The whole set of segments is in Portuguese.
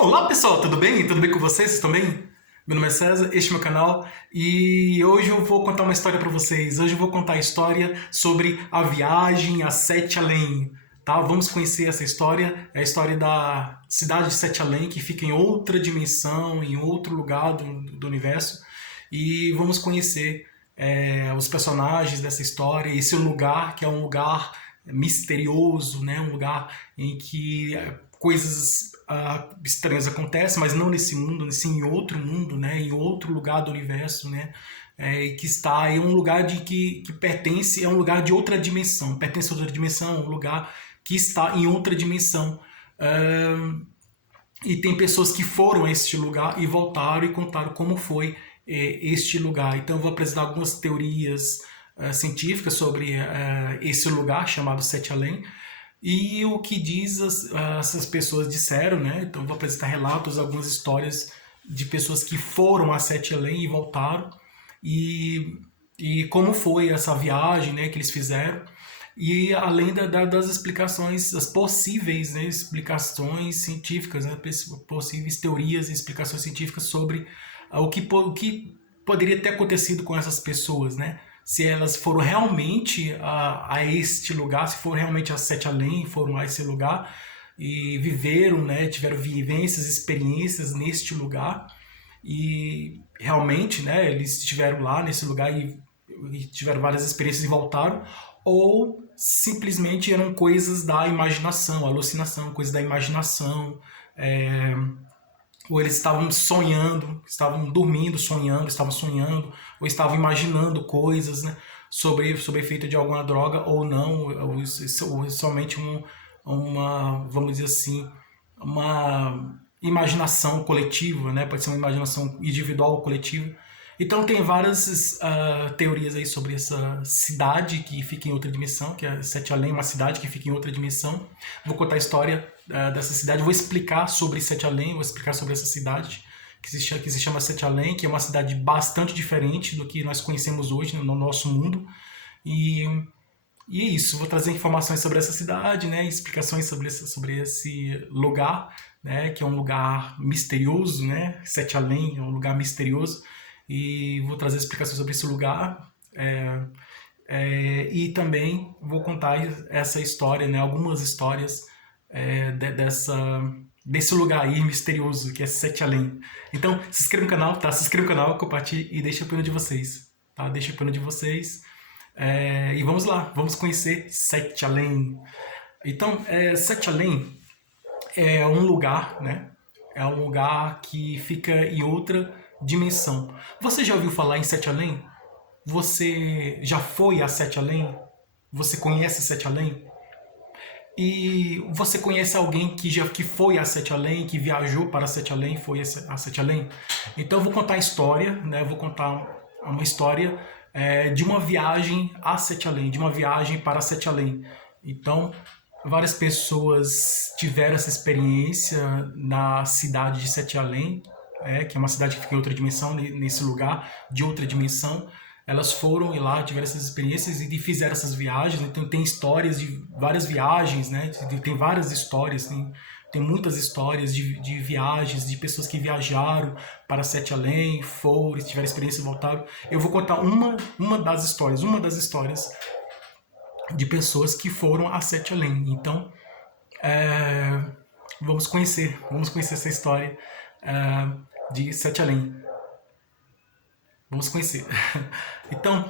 Olá pessoal, tudo bem? Tudo bem com vocês? Vocês estão bem? Meu nome é César, este é meu canal e hoje eu vou contar uma história para vocês. Hoje eu vou contar a história sobre a viagem a Sete Além, tá? Vamos conhecer essa história, é a história da cidade de Sete Além, que fica em outra dimensão, em outro lugar do universo, e vamos conhecer os personagens dessa história, esse lugar que é um lugar misterioso, né? Um lugar em que coisas estranhas acontecem, mas não nesse mundo, sim em outro mundo, né? Em outro lugar do universo, né? Que está em um lugar que pertence, é um lugar de outra dimensão, pertence a outra dimensão, um lugar que está em outra dimensão. E tem pessoas que foram a este lugar e voltaram e contaram como foi este lugar. Então eu vou apresentar algumas teorias científicas sobre esse lugar chamado Sete Além e o que diz essas pessoas disseram, né? Então eu vou apresentar relatos, algumas histórias de pessoas que foram a Sete Além e voltaram e, e como foi essa viagem, né, que eles fizeram. E além das explicações, as possíveis, né, explicações científicas, né, possíveis teorias e explicações científicas sobre o que poderia ter acontecido com essas pessoas, né? Se elas foram realmente a este lugar, se foram realmente a Sete Além, foram a esse lugar e viveram, né, tiveram vivências, experiências neste lugar e realmente, né, eles estiveram lá nesse lugar e tiveram várias experiências e voltaram, ou simplesmente eram coisas da imaginação, alucinação, coisas da imaginação, é, ou eles estavam sonhando, estavam dormindo, sonhando, estavam sonhando, ou estavam imaginando coisas, né, sobre efeito de alguma droga, ou não, ou somente vamos dizer assim, uma imaginação coletiva, né, pode ser uma imaginação individual ou coletiva. Então tem várias teorias aí sobre essa cidade que fica em outra dimensão, que é Sete Além, uma cidade que fica em outra dimensão. Vou contar a história dessa cidade, vou explicar sobre Sete Além, vou explicar sobre essa cidade que se chama Sete Além, que é uma cidade bastante diferente do que nós conhecemos hoje no nosso mundo. E, e é isso, vou trazer informações sobre essa cidade, né, explicações sobre esse lugar, né, que é um lugar misterioso, né, Sete Além é um lugar misterioso, e vou trazer explicações sobre esse lugar. E também vou contar essa história, né, algumas histórias desse lugar aí misterioso que é Sete Além. Então, se inscreva no canal, tá? Se inscreva no canal, compartilhe e deixa a opinião de vocês, tá? Deixa a opinião de vocês. E vamos lá, vamos conhecer Sete Além. Então, Sete Além é um lugar, né? É um lugar que fica em outra dimensão. Você já ouviu falar em Sete Além? Você já foi a Sete Além? Você conhece Sete Além? E você conhece alguém que foi a Sete Além, que viajou para Sete Além, foi a Sete Além? Então eu vou contar a história, né? Eu vou contar uma história de uma viagem a Sete Além, de uma viagem para Sete Além. Então várias pessoas tiveram essa experiência na cidade de Sete Além, que é uma cidade que fica em outra dimensão, nesse lugar de outra dimensão. Elas foram e lá tiveram essas experiências e fizeram essas viagens. Então tem histórias de várias viagens, né? Tem várias histórias, tem muitas histórias de viagens, de pessoas que viajaram para Sete Além, foram, tiveram experiência e voltaram. Eu vou contar uma das histórias de pessoas que foram a Sete Além. Então, é, vamos conhecer essa história de Sete Além. Vamos conhecer. Então,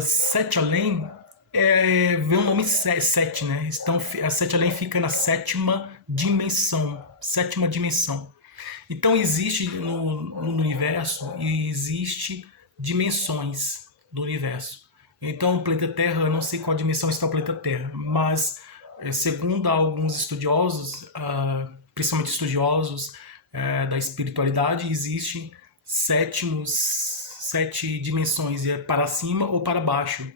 Sete Além vem o nome Sete, né? Então, a Sete Além fica na sétima dimensão. Sétima dimensão. Então, existe no universo e existe dimensões do universo. Então, o planeta Terra, eu não sei qual dimensão está o planeta Terra, mas segundo alguns estudiosos, principalmente estudiosos da espiritualidade, existe sete dimensões, para cima ou para baixo.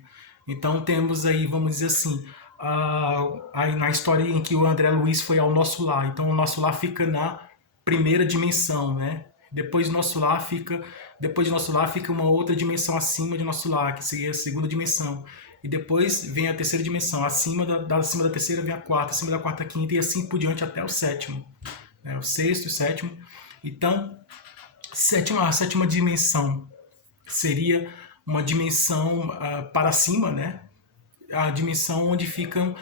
Então temos aí, vamos dizer assim, aí na história em que o André Luiz foi ao nosso lar. Então o nosso lar fica na primeira dimensão, né? Depois do nosso lar fica uma outra dimensão acima de nosso lar, que seria a segunda dimensão. E depois vem a terceira dimensão. Acima da terceira vem a quarta, acima da quarta a quinta e assim por diante até o sétimo. né? O sexto e o sétimo. Então, a sétima dimensão seria uma dimensão para cima, né? A dimensão onde ficam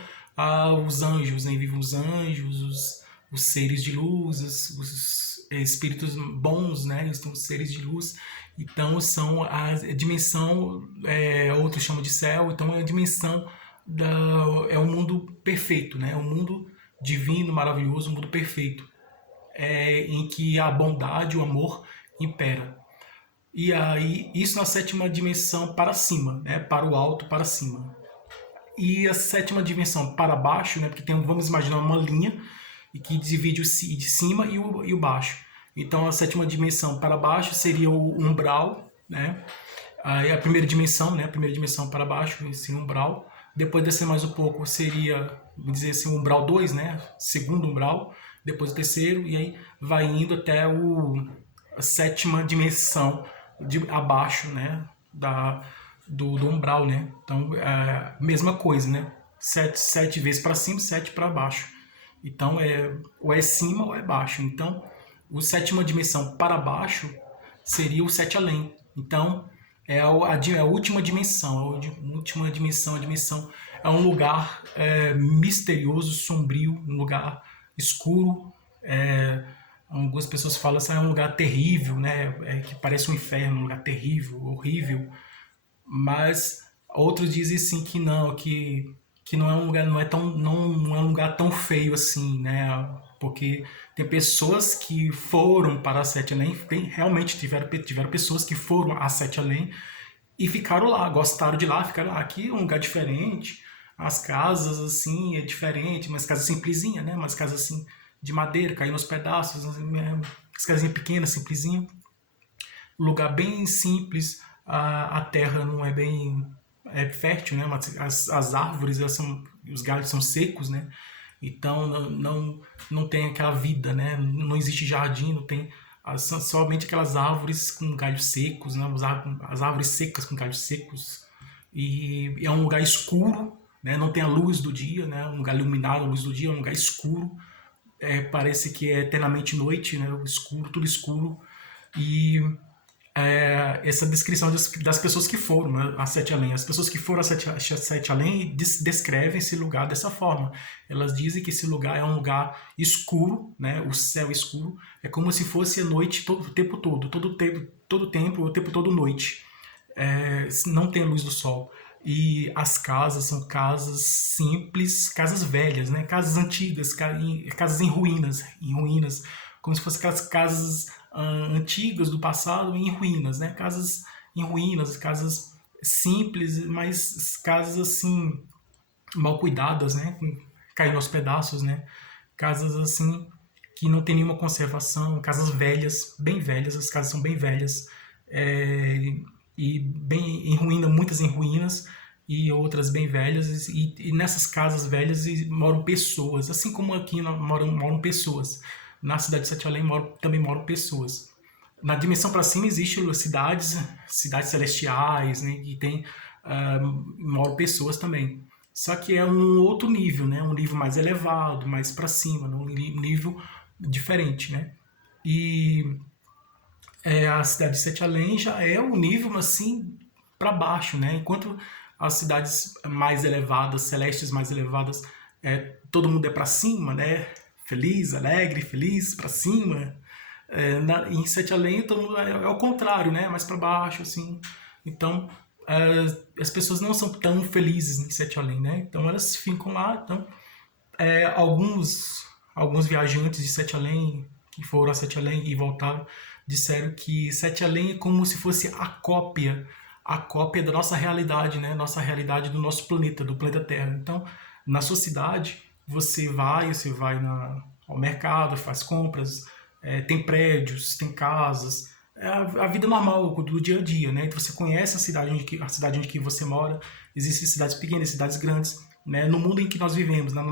os anjos, né? Vivem os anjos, os seres de luz, os espíritos bons, né? Estão os seres de luz. Então são a dimensão, outros chamam de céu. Então é a dimensão é o mundo perfeito, né? O mundo divino, maravilhoso, um mundo perfeito, em que a bondade, o amor impera. E aí, isso na sétima dimensão para cima, né? Para o alto, para cima. E a sétima dimensão para baixo, né? Porque vamos imaginar uma linha e que divide o de cima e o baixo. Então a sétima dimensão para baixo seria o umbral, né? Aí a primeira dimensão, né? A primeira dimensão para baixo, esse umbral. Depois descer mais um pouco seria, vamos dizer assim, o umbral 2, né? Segundo umbral, depois o terceiro, e aí vai indo até a sétima dimensão abaixo, né? Do umbral, né? Então, mesma coisa, né? Sete vezes para cima, 7 para baixo. Então, ou é cima ou é baixo. Então, a sétima dimensão para baixo seria o sete além. Então, é a última dimensão. A dimensão é um lugar misterioso, sombrio, um lugar escuro. Algumas pessoas falam que é um lugar terrível, né? Que parece um inferno, um lugar terrível, horrível. Mas outros dizem sim que não é um lugar, não é um lugar tão feio assim, né? Porque tem pessoas que foram para a Sete Além, realmente tiveram pessoas que foram a Sete Além e ficaram lá, gostaram de lá, ficaram lá. Aqui é um lugar diferente, as casas assim é diferente, umas casas simplesinhas, né? Umas casas assim de madeira, caindo aos pedaços, as casinhas pequenas, simplesinhas, lugar bem simples. A terra não é bem fértil, né? As árvores, os galhos são secos, né? Então não tem aquela vida, né? Não existe jardim, não tem somente aquelas árvores com galhos secos, né? As árvores secas com galhos secos. E é um lugar escuro, né? Não tem a luz do dia, né? Um lugar iluminado, a luz do dia, é um lugar escuro. Parece que é eternamente noite, né? Escuro, tudo escuro. E essa descrição das pessoas que foram, né, a Sete Além. As pessoas que foram a Sete Além descrevem esse lugar dessa forma. Elas dizem que esse lugar é um lugar escuro, né, o céu escuro. É como se fosse a noite o tempo o tempo todo noite. Não tem a luz do sol. E as casas são casas simples, casas velhas, né? Casas antigas, casas em ruínas, como se fossem aquelas casas antigas do passado em ruínas, né? Casas em ruínas, casas simples, mas casas assim mal cuidadas, né? Caindo aos pedaços, né? Casas assim que não tem nenhuma conservação, casas velhas, bem velhas, as casas são bem velhas, e bem em ruína, muitas em ruínas e outras bem velhas, e nessas casas velhas moram pessoas, assim como aqui moram pessoas. Na cidade de Sete Além também moram pessoas. Na dimensão para cima existem cidades celestiais, né, que tem moram pessoas também. Só que é um outro nível, né, um nível mais elevado, mais para cima, né, um nível diferente, né. E a cidade de Sete Além já é um nível assim para baixo, né? Enquanto as cidades mais elevadas, celestes mais elevadas, todo mundo é para cima, né? Feliz, alegre, feliz, para cima. Em Sete Além todo mundo é o contrário, né? Mais para baixo, assim. Então as pessoas não são tão felizes em Sete Além, né? Então elas ficam lá. Então alguns viajantes de Sete Além que foram a Sete Além e voltaram disseram que Sete Além é como se fosse a cópia da nossa realidade, né? Nossa realidade do nosso planeta, do planeta Terra. Então, na sua cidade, você vai ao mercado, faz compras, tem prédios, tem casas, a vida normal do dia a dia, né? Então, você conhece a cidade onde que você mora. Existem cidades pequenas, cidades grandes, né? No mundo em que nós vivemos, na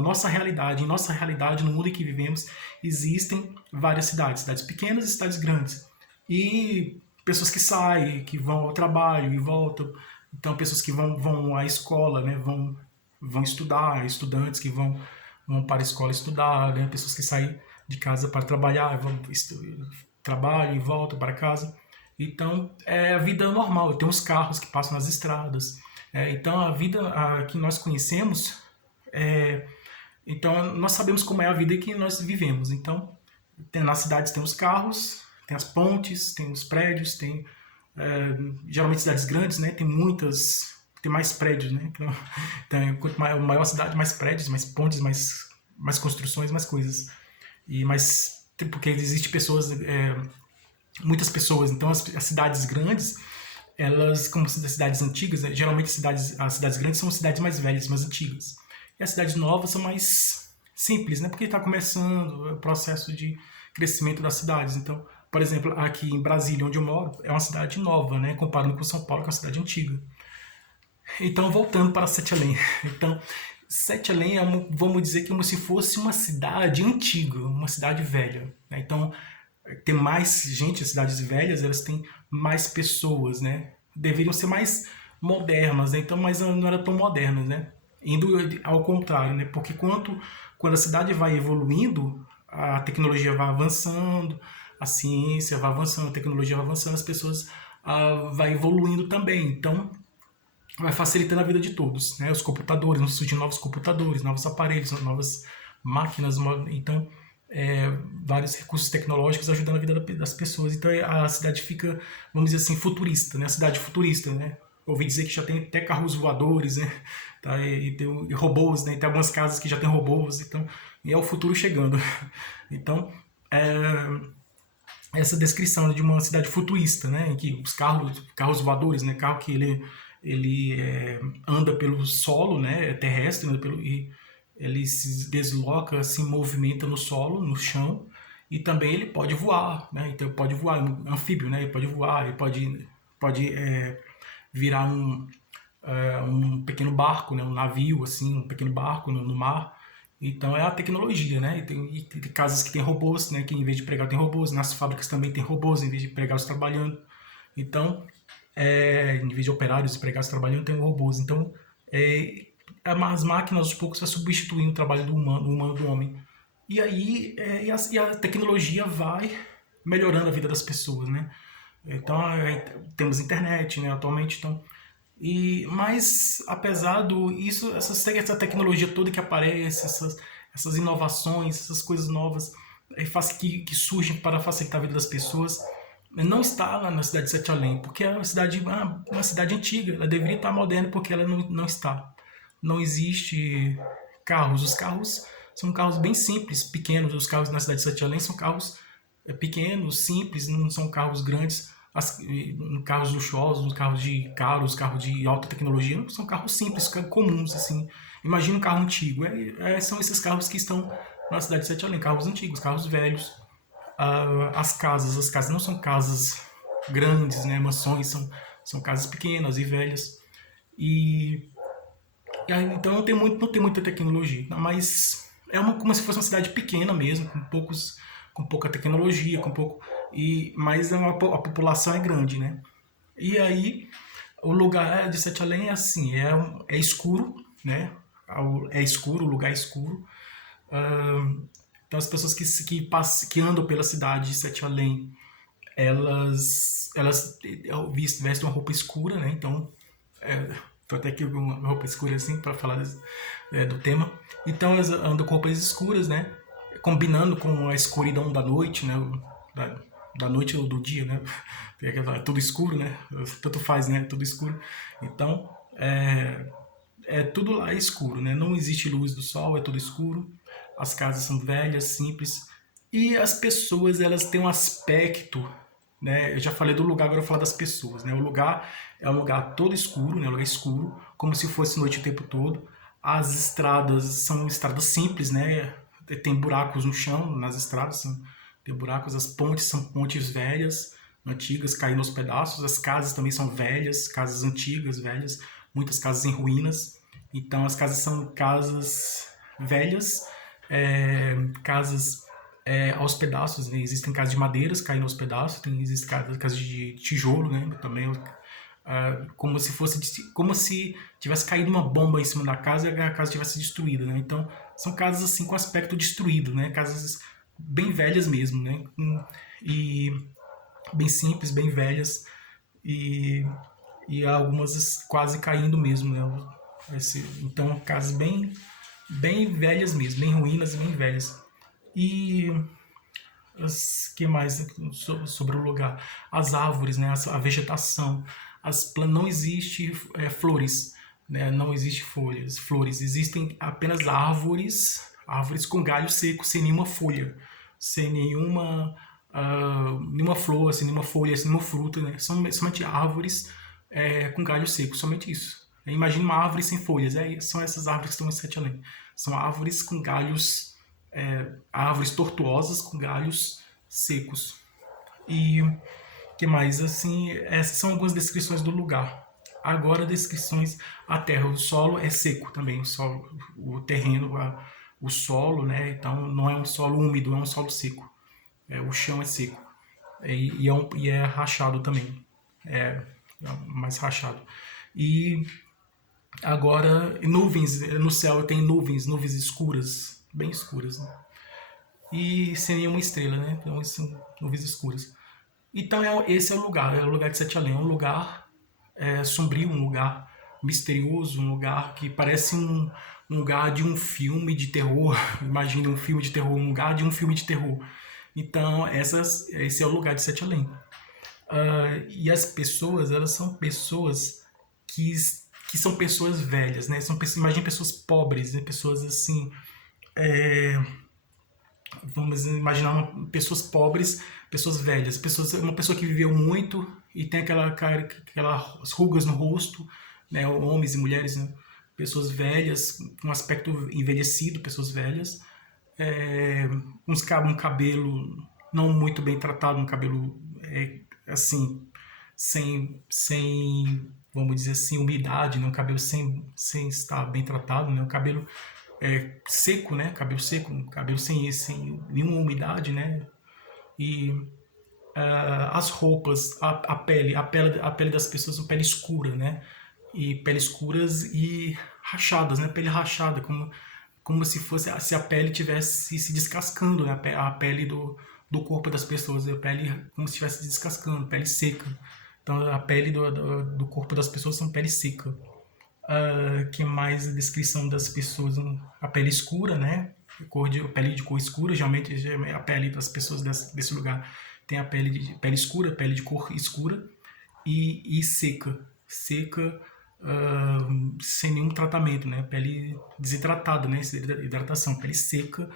nossa realidade, em nossa realidade, no mundo em que vivemos, existem várias cidades pequenas e cidades grandes. E pessoas que saem, que vão ao trabalho e voltam. Então, pessoas que vão à escola, né? Vão estudar, estudantes que vão para a escola estudar, né? Pessoas que saem de casa para trabalhar, trabalho e volto para casa. Então, é a vida normal. Tem os carros que passam nas estradas. Então, a vida que nós conhecemos, é, então nós sabemos como é a vida que nós vivemos. Então, nas cidades tem os carros, tem as pontes, tem os prédios, tem geralmente cidades grandes, né? Tem mais prédios, né? Então, quanto maior a cidade, mais prédios, mais pontes, mais construções, mais coisas. Porque existe pessoas, muitas pessoas. Então, as cidades grandes, elas, como as cidades antigas, né? Geralmente as cidades grandes são cidades mais velhas, mais antigas. E as cidades novas são mais simples, né? Porque está começando o processo de crescimento das cidades. Então, por exemplo, aqui em Brasília, onde eu moro, é uma cidade nova, né? Comparando com São Paulo, que é uma cidade antiga. Então, voltando para Sete Além. Então, Sete Além vamos dizer que é como se fosse uma cidade antiga, uma cidade velha, né? Então, tem mais gente, as cidades velhas, elas têm mais pessoas, né? Deveriam ser mais modernas, né? Então, mas não eram tão modernas, né? Indo ao contrário, né? Porque quando a cidade vai evoluindo, a tecnologia vai avançando, a ciência vai avançando, a tecnologia vai avançando, as pessoas vai evoluindo também. Então, vai facilitando a vida de todos, né? Os computadores, vão surgir novos computadores, novos aparelhos, novas máquinas, então vários recursos tecnológicos ajudando a vida das pessoas. Então a cidade fica, vamos dizer assim, futurista, né? A cidade futurista, né? Ouvi dizer que já tem até carros voadores, né? Tá? E robôs, né? Tem algumas casas que já tem robôs, então é o futuro chegando. Então essa descrição de uma cidade futurista, né? Em que os carros voadores, né? Carro que ele anda pelo solo, né, terrestre, né, e ele se desloca, se movimenta no solo, no chão, e também ele pode voar, né, então pode voar, um anfíbio, né, ele pode voar, ele pode virar um pequeno barco, né, um navio, assim, um pequeno barco no mar. Então é a tecnologia, né? E tem casas que tem robôs, né? Que em vez de pregar tem robôs. Nas fábricas também tem robôs, em vez de pregar os trabalhando. Então, em vez de operários e empregados trabalhando, tem robôs. Então, as máquinas aos poucos vai substituindo o trabalho do humano do homem. E aí, e a tecnologia vai melhorando a vida das pessoas, né? Então, temos internet, né, atualmente, então... Mas, apesar essa tecnologia toda que aparece, essas inovações, essas coisas novas que surgem para facilitar a vida das pessoas, não está lá na cidade de Sete Além, porque é uma cidade antiga, ela deveria estar moderna porque ela não está. Não existe carros, os carros são carros bem simples, pequenos, os carros na cidade de Sete Além são carros pequenos, simples, não são carros grandes, carros luxuosos, carros de alta tecnologia, não são carros simples, comuns, assim. Imagina um carro antigo, são esses carros que estão na cidade de Sete Além, carros antigos, carros velhos. As casas não são casas grandes, né, mansões, são casas pequenas e velhas. E, então não tem muita tecnologia, mas como se fosse uma cidade pequena mesmo, com pouca tecnologia, mas a população é grande, né? E aí o lugar de Sete Além é assim, é escuro, né? É escuro, o lugar é escuro. Então as pessoas que andam pela cidade de Sete Além, elas vestem uma roupa escura, né? Então, tô até aqui com uma roupa escura assim para falar do tema. Então elas andam com roupas escuras, né? Combinando com a escuridão da noite, né? Da noite ou do dia, né? É tudo escuro, né? Tanto faz, né? Tudo escuro. Então, tudo lá é escuro, né? Não existe luz do sol, é tudo escuro. As casas são velhas, simples. E as pessoas, elas têm um aspecto, né? Eu já falei do lugar, agora eu vou falar das pessoas, né? O lugar é um lugar todo escuro, né? Um lugar escuro, como se fosse noite o tempo todo. As estradas são estradas simples, né? Tem buracos no chão, nas estradas, tem buracos. As pontes são pontes velhas, antigas, caindo aos pedaços. As casas também são velhas, casas antigas, velhas, muitas casas em ruínas. Então as casas são casas velhas, casas aos pedaços, né? Existem casas de madeiras caindo aos pedaços, existem casas de tijolo, né? Também, como se tivesse caído uma bomba em cima da casa e a casa tivesse destruída, né? Então são casas assim com aspecto destruído, né? Casas bem velhas mesmo, né? E bem simples, bem velhas, e, e algumas quase caindo mesmo, né? Então, casas bem velhas mesmo, bem ruínas, bem velhas. E que mais sobre o lugar? As árvores, né? A vegetação, não existe flores, né? Não existe flores, existem apenas árvores com galho seco, sem nenhuma folha, sem nenhuma flor, sem nenhuma folha, sem nenhuma fruta, né? São somente árvores com galho seco, somente isso. Imagina uma árvore sem folhas, são essas árvores que estão em Sete Além. São árvores com galhos, árvores tortuosas com galhos secos. E que mais? Assim, essas são algumas descrições do lugar. Agora, descrições, a terra, o solo é seco também, o terreno, o solo, né? Então não é um solo úmido, é um solo seco. O chão é seco. E é rachado também. É, é mais rachado. E agora, nuvens, no céu tem nuvens escuras, bem escuras, né? E sem nenhuma estrela, né? Então, são nuvens escuras. Então, esse é o lugar de Sete Além. É um lugar sombrio, um lugar misterioso, um lugar que parece um lugar de um filme de terror. Imagine um filme de terror, um lugar de um filme de terror. Então, esse é o lugar de Sete Além. E as pessoas, elas são pessoas que, que são pessoas velhas, né? Imagine pessoas pobres, né? Pessoas assim, vamos imaginar pessoas pobres, pessoas velhas, uma pessoa que viveu muito e tem aquelas rugas no rosto, né, homens e mulheres, né, pessoas velhas, com um aspecto envelhecido, pessoas velhas, é, um cabelo não muito bem tratado, um cabelo assim, sem, vamos dizer assim, umidade, né, um cabelo sem estar bem tratado, né, um cabelo seco, né? Cabelo seco, cabelo sem nenhuma umidade, né? E as roupas, a pele das pessoas são pele escura, né? E pele escuras e rachadas, né? Pele rachada, como se fosse se a pele tivesse se descascando, né? A pele do corpo das pessoas, a pele como se estivesse descascando, pele seca. Então a pele do corpo das pessoas são pele seca. Que mais a descrição das pessoas, a pele escura, né? Pele de cor escura, geralmente a pele das pessoas desse lugar tem a pele escura, pele de cor escura e seca, sem nenhum tratamento, né? Pele desidratada, né? Hidratação, pele seca,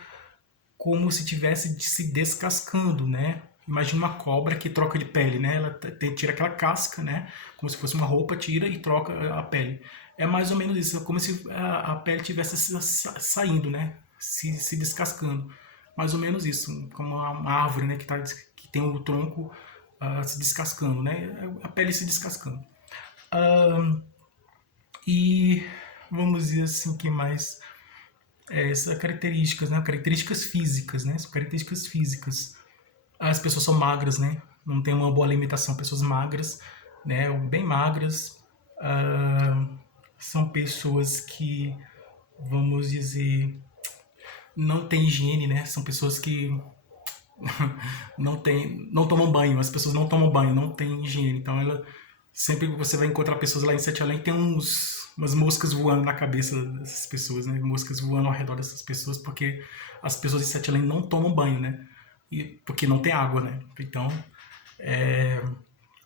como se tivesse se descascando, né? Imagina uma cobra que troca de pele, né? Ela tira aquela casca, né? Como se fosse uma roupa, tira e troca a pele. É mais ou menos isso, é como se a pele estivesse saindo, né? Se descascando. Mais ou menos isso, como uma árvore, né? Que tem o tronco se descascando, né? A pele se descascando. E vamos dizer assim, que mais essas características, né? Características físicas, né? São características físicas. As pessoas são magras, né? Não tem uma boa alimentação. Pessoas magras, né? Bem magras. São pessoas que, vamos dizer, não tem higiene, né? São pessoas que não tomam banho. As pessoas não tomam banho, não tem higiene. Então, sempre você vai encontrar pessoas lá em Sete Além que tem umas moscas voando na cabeça dessas pessoas, né? Moscas voando ao redor dessas pessoas, porque as pessoas em Sete Além não tomam banho, né? Porque não tem água, né? Então,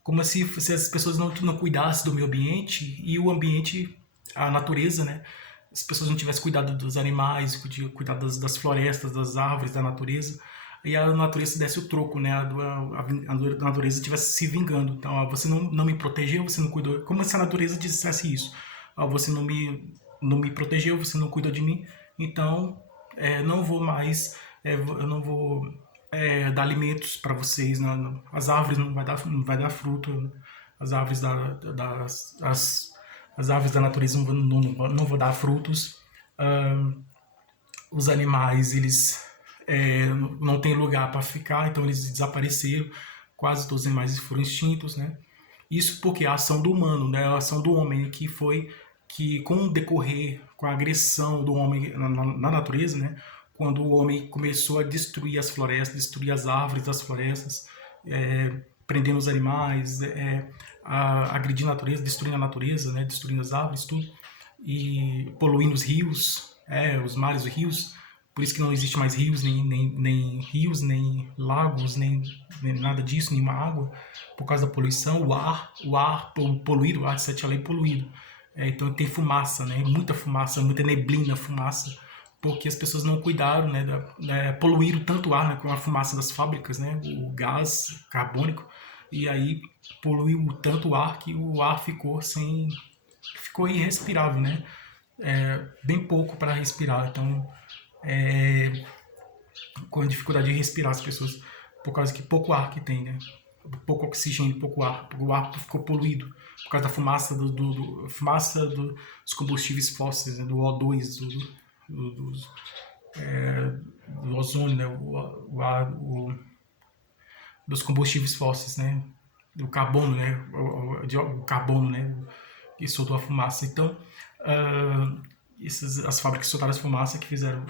como se as pessoas não cuidassem do meio ambiente e o ambiente, a natureza, né? As pessoas não tivessem cuidado dos animais, cuidado das florestas, das árvores, da natureza, e a natureza desse o troco, né? A natureza estivesse se vingando. Então, você não me protegeu, você não cuidou. Como se a natureza dissesse isso. Você não me protegeu, você não cuidou de mim, então não vou mais, eu não vou dar alimentos para vocês, não, as árvores não vai dar fruto, as árvores as árvores da natureza não vão dar frutos, os animais eles não têm lugar para ficar, então eles desapareceram, quase todos os animais foram extintos, né? Isso porque a ação do humano, né? A ação do homem que foi que com o decorrer, com a agressão do homem na natureza, né? quando o homem começou a destruir as florestas, destruir as árvores das florestas, prendendo os animais, agredindo a natureza, destruindo a natureza, né, destruindo as árvores, tudo, e poluindo os rios, os mares, os rios. Por isso que não existe mais rios, nem rios, nem lagos, nem nada disso, nenhuma água, por causa da poluição. O ar poluído, o ar de Sete Além poluído. Então tem fumaça, né? Muita neblina, fumaça, porque as pessoas não cuidaram, né? Poluíram tanto o ar, né, com a fumaça das fábricas, né? O gás carbônico, e aí poluiu tanto o ar que o ar ficou irrespirável, né? Bem pouco para respirar. Então com dificuldade de respirar as pessoas, por causa que pouco ar que tem, né? Pouco oxigênio, pouco ar, o ar ficou poluído por causa da fumaça dos combustíveis fósseis, né? Do O2, do ozônio, né? Dos combustíveis fósseis, né? Do carbono, né? O carbono, né? Que soltou a fumaça. Então, as fábricas soltaram as fumaças que fizeram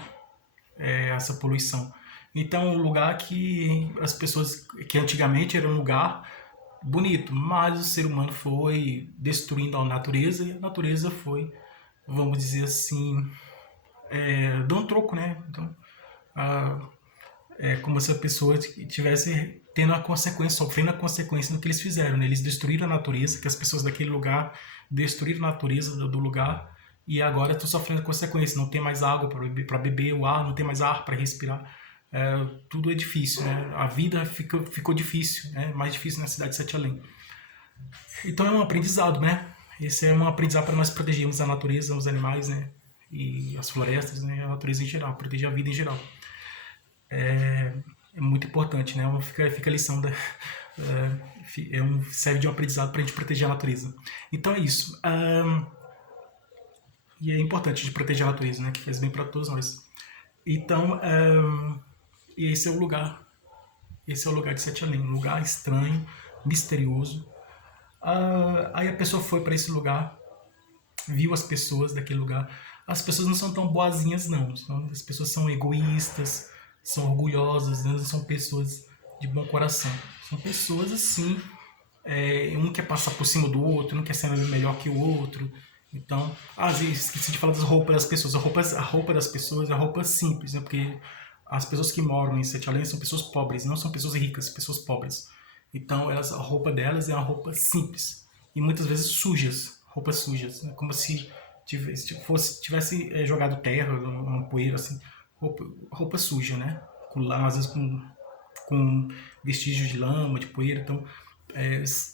essa poluição. Então, um lugar que as pessoas, que antigamente era um lugar bonito, mas o ser humano foi destruindo a natureza, e a natureza foi, vamos dizer assim, dando troco, né? Então, é como se a pessoa estivesse tendo a consequência, sofrendo a consequência do que eles fizeram, né? Eles destruíram a natureza, que as pessoas daquele lugar destruíram a natureza do lugar, e agora estão sofrendo a consequência. Não tem mais água para beber, o ar, não tem mais ar para respirar. Tudo é difícil, né? A vida ficou difícil, né? Mais difícil na cidade de Sete Além. Então é um aprendizado, né? Esse é um aprendizado para nós protegermos a natureza, os animais, né? E as florestas, né? A natureza em geral, proteger a vida em geral. É muito importante, né? Fica a lição serve de um aprendizado para a gente proteger a natureza. Então é isso. E é importante de proteger a natureza, né? Que faz bem para todos nós. Então, e esse é o lugar. Esse é o lugar de Sete Além, um lugar estranho, misterioso. Aí a pessoa foi para esse lugar, viu as pessoas daquele lugar. As pessoas não são tão boazinhas, não. As pessoas são egoístas, são orgulhosas, não são pessoas de bom coração. São pessoas assim, um quer passar por cima do outro, um quer ser melhor que o outro. Então, às vezes, esqueci de falar das roupas das pessoas. A roupa das pessoas é roupa simples, né? Porque as pessoas que moram em Sete Além são pessoas pobres, não são pessoas ricas, são pessoas pobres. Então, a roupa delas é uma roupa simples e muitas vezes roupas sujas, né? Como se tivesse jogado terra, uma poeira, assim, roupa suja, né? Com lama, às vezes com vestígios de lama, de poeira. Então,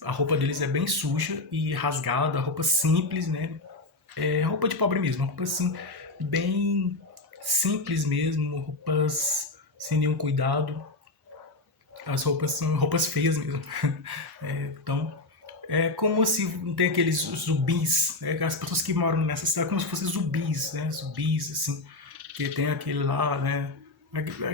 a roupa deles é bem suja e rasgada, roupa simples, né? Roupa de pobre mesmo, roupa assim, bem simples mesmo, roupas sem nenhum cuidado. As roupas são roupas feias mesmo. Então, é como se tem aqueles zumbis, as pessoas que moram nessa cidade, como se fossem zumbis, né? Zumbis, assim, que tem aquele lá, né?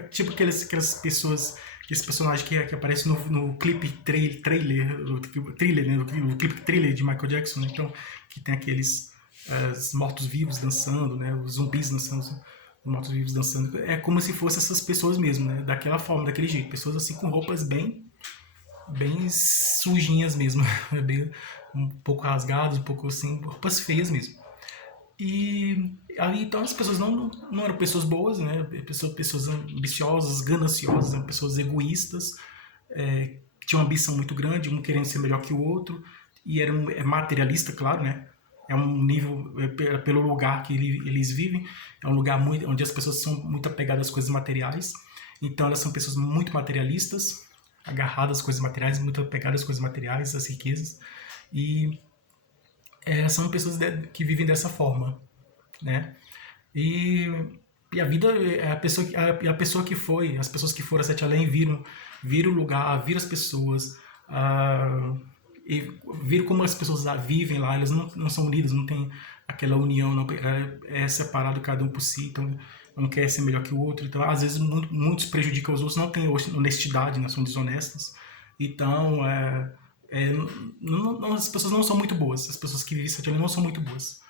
Tipo aquelas pessoas, aqueles personagens que aparecem no clipe trailer, né? No clipe trailer de Michael Jackson, né? Então, que tem aqueles mortos-vivos dançando, né? Os zumbis dançando, os mortos-vivos dançando. É como se fossem essas pessoas mesmo, né? Daquela forma, daquele jeito. Pessoas assim com roupas bem sujinhas mesmo, bem, um pouco rasgadas, um pouco assim, roupas feias mesmo. E ali então as pessoas não eram pessoas boas, né? Pessoas ambiciosas, gananciosas, né? Pessoas egoístas, tinham uma ambição muito grande, um querendo ser melhor que o outro, e era materialista, claro, né? É um nível, pelo lugar que eles vivem, é um lugar onde as pessoas são muito apegadas às coisas materiais, então elas são pessoas muito materialistas, agarradas às coisas materiais, muito apegadas às coisas materiais, às riquezas, e são pessoas que vivem dessa forma, né? E a vida, a pessoa que foi, as pessoas que foram a Sete Além viram o lugar, viram as pessoas, e viram como as pessoas lá vivem lá, elas não são unidas, não tem aquela união, não, é separado cada um por si, então um quer ser melhor que o outro, então às vezes muitos prejudicam os outros, não têm honestidade, né, são desonestas, então as pessoas não são muito boas, as pessoas que vivem em Sete Além não são muito boas.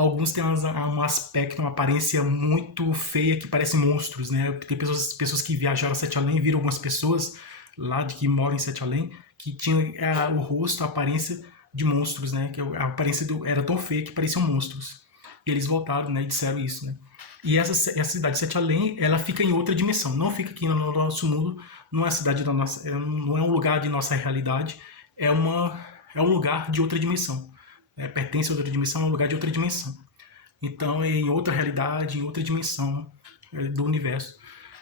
Alguns têm um aspecto, uma aparência muito feia que parecem monstros, né? Tem pessoas que viajaram a Sete Além e viram algumas pessoas lá de que moram em Sete Além que tinham o rosto, a aparência de monstros, né? Que a aparência era tão feia que pareciam monstros. E eles voltaram, né? E disseram isso, né? E essa cidade de Sete Além, ela fica em outra dimensão. Não fica aqui no nosso mundo, não é a cidade da nossa, não é um lugar de nossa realidade, é um lugar de outra dimensão. Pertence a outra dimensão, é um lugar de outra dimensão. Então é em outra realidade, em outra dimensão do universo.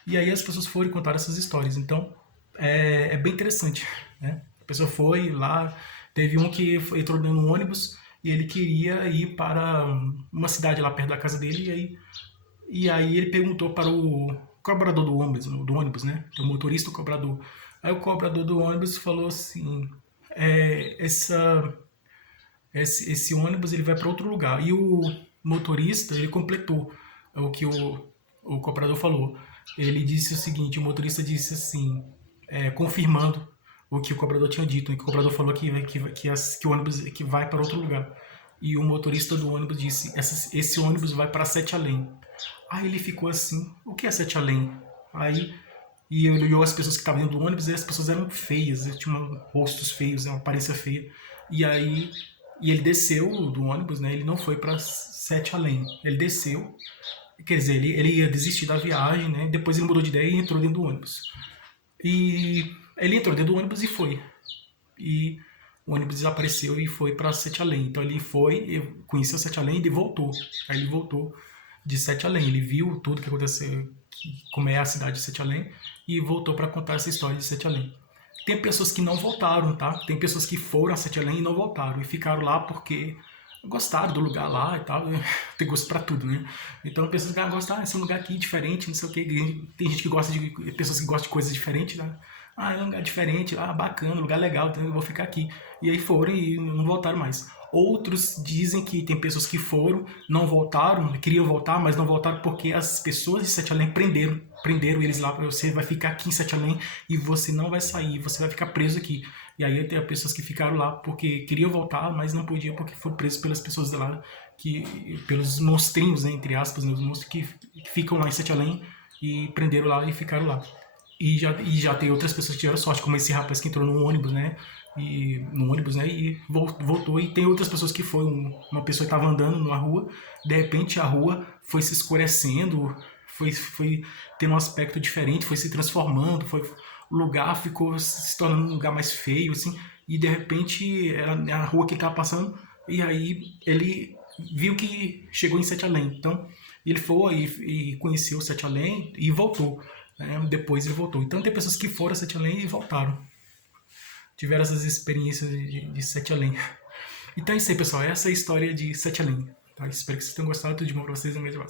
E aí as pessoas foram contar essas histórias. Então é bem interessante, né? A pessoa foi lá, teve um que entrou dentro de um ônibus e ele queria ir para uma cidade lá perto da casa dele e aí ele perguntou para o cobrador do ônibus, né? O motorista, o cobrador. Aí o cobrador do ônibus falou assim, é, essa esse ônibus ele vai para outro lugar. E o motorista, ele completou o que o cobrador falou. Ele disse o seguinte, o motorista disse assim, confirmando o que o cobrador tinha dito, né, que o cobrador falou que o ônibus que vai para outro lugar. E o motorista do ônibus disse, esse ônibus vai para Sete Além. Aí ele ficou assim, o que é Sete Além? Aí e ele olhou as pessoas que estavam dentro do ônibus e as pessoas eram feias, tinham rostos feios, uma aparência feia. E aí ele desceu do ônibus, né? Ele não foi para Sete Além. Ele desceu, quer dizer, ele ia desistir da viagem, né? Depois ele mudou de ideia e entrou dentro do ônibus. E ele entrou dentro do ônibus e foi. E o ônibus desapareceu e foi para Sete Além. Então ele foi, conheceu Sete Além e ele voltou. Aí ele voltou de Sete Além. Ele viu tudo que aconteceu, como é a cidade de Sete Além, e voltou para contar essa história de Sete Além. Tem pessoas que não voltaram, tá? Tem pessoas que foram a Sete Além e não voltaram. E ficaram lá porque gostaram do lugar lá e tal. Tem gosto pra tudo, né? Então pessoas que gostam, esse é um lugar aqui diferente, não sei o que. Tem gente que gosta de. Pessoas que gostam de coisas diferentes, né? É um lugar diferente, bacana, lugar legal, então eu vou ficar aqui. E aí foram e não voltaram mais. Outros dizem que tem pessoas que foram, não voltaram, queriam voltar, mas não voltaram porque as pessoas de Sete Além prenderam eles lá. Você vai ficar aqui em Sete Além e você não vai sair, você vai ficar preso aqui. E aí tem pessoas que ficaram lá porque queriam voltar, mas não podiam porque foram presos pelas pessoas de lá, pelos monstrinhos, né, entre aspas, né, os monstros que ficam lá em Sete Além e prenderam lá e ficaram lá. E já tem outras pessoas que tiveram sorte, como esse rapaz que entrou no ônibus, né? E voltou. E tem outras pessoas que foi uma pessoa que estava andando na rua, de repente a rua foi se escurecendo, foi tendo um aspecto diferente, foi se transformando, o lugar ficou se tornando um lugar mais feio, assim, e de repente era a rua que ele estava passando, e aí ele viu que chegou em Sete Além. Então ele foi e conheceu Sete Além e voltou, né? Depois ele voltou. Então tem pessoas que foram a Sete Além e voltaram. Tiveram essas experiências de Sete Além. Então é isso aí, pessoal. Essa é a história de Sete Além. Tá? Espero que vocês tenham gostado. Tudo de bom pra vocês. Um beijo.